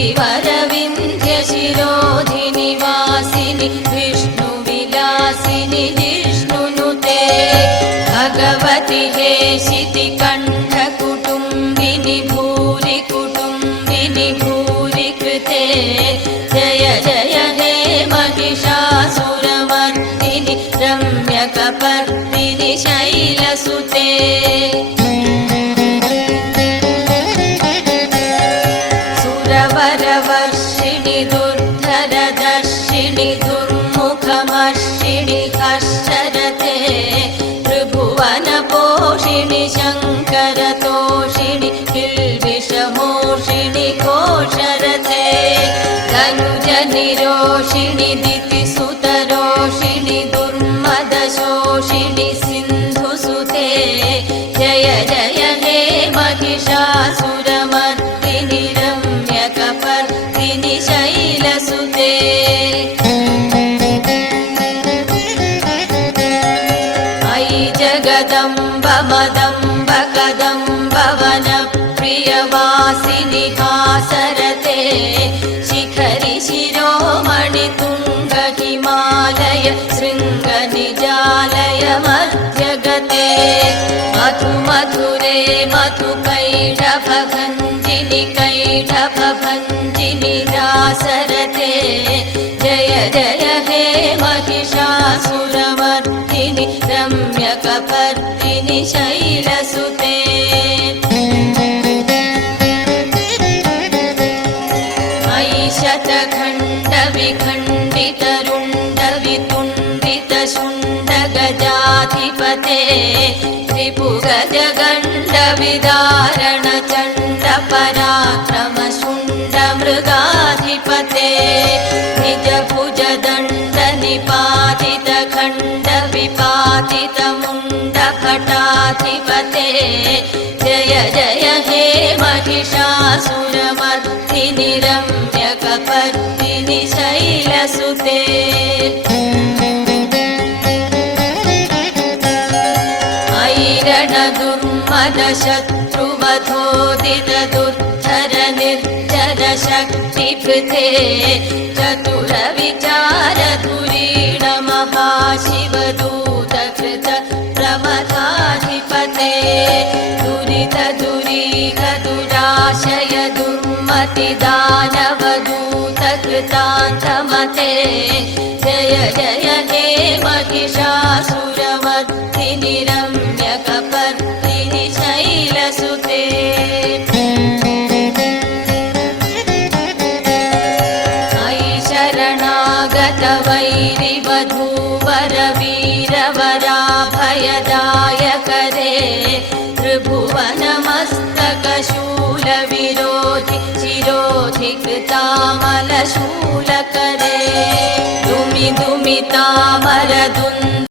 गिरिवरविन्ध्यशिरोधिनि वासिनि विष्णुविलासिनि जिष्णुनुते भगवति हेशितिकण्ठकुटुम्बिनि भूरि कुटुम्बिनि भूरि कृते जय जय हे महिषासुरमर्दिनि रम्यकपर्दिनि शैलसुते सुरवरवर्षिणि दुर्धरदर्शिनि दुर्मुखमर्षिणि हर्षरते त्रिभुवनपोषिणि शङ्करतोषिणि किल्बिषमोषिणि घोषरते धनुजनिरोषिणि दितिसुतरोषिणि दुर्मदशोषिणि सिन्धुसुते जय जय हे महिषासुरमर्दिनि रम्यकपर्दिनि शैलसुते अयि जगदम्ब मदम्ब कदम्ब वनप्रियवासिनि हासरते शिखरि शिरोमणि तुङ्ग हिमालय शृङ्गनिजालय मध्यगते मधु मधुरे मधुकैटभभञ्जिनि कैटभभञ्जिनि रासरते जय जय हे महिषासुरमर्दिनि रम्यकपर्दिनि शैलसुते मयि शतखण्डविखण्डितरुण्डवितुण्डितशुण्डगजाधिपते त्रिभुगजगण्डविदारणचण्डपराक्रमशुण्डमृगाधिपते निजभुजदण्डनिपातितखण्डविपातितमुण्डभटाधिपते जय जय हे महिषासुरमर्दिनि रम्यकपर्दिनि शैलसुते रणदुर्मदशत्रुवधोदितदुर्धर निर्जर शक्तिभृते चतुरविचारधुरीण महाशिवदूतकृत प्रमथाधिपते दुरितदुरीह दुराशय दुर्मतिदानवदूतकृतान्तमते जय जय हे महिषासुरमर्दिनि रम्यकपर्दिनि शैलसुते अयि शरणागतवैरिवधूवरवीरवराभयदायकरे त्रिभुवनमस्तकशूलविरोधि शिरोधि कृतामलशूलकरे दुमि दुमि तामरदुन्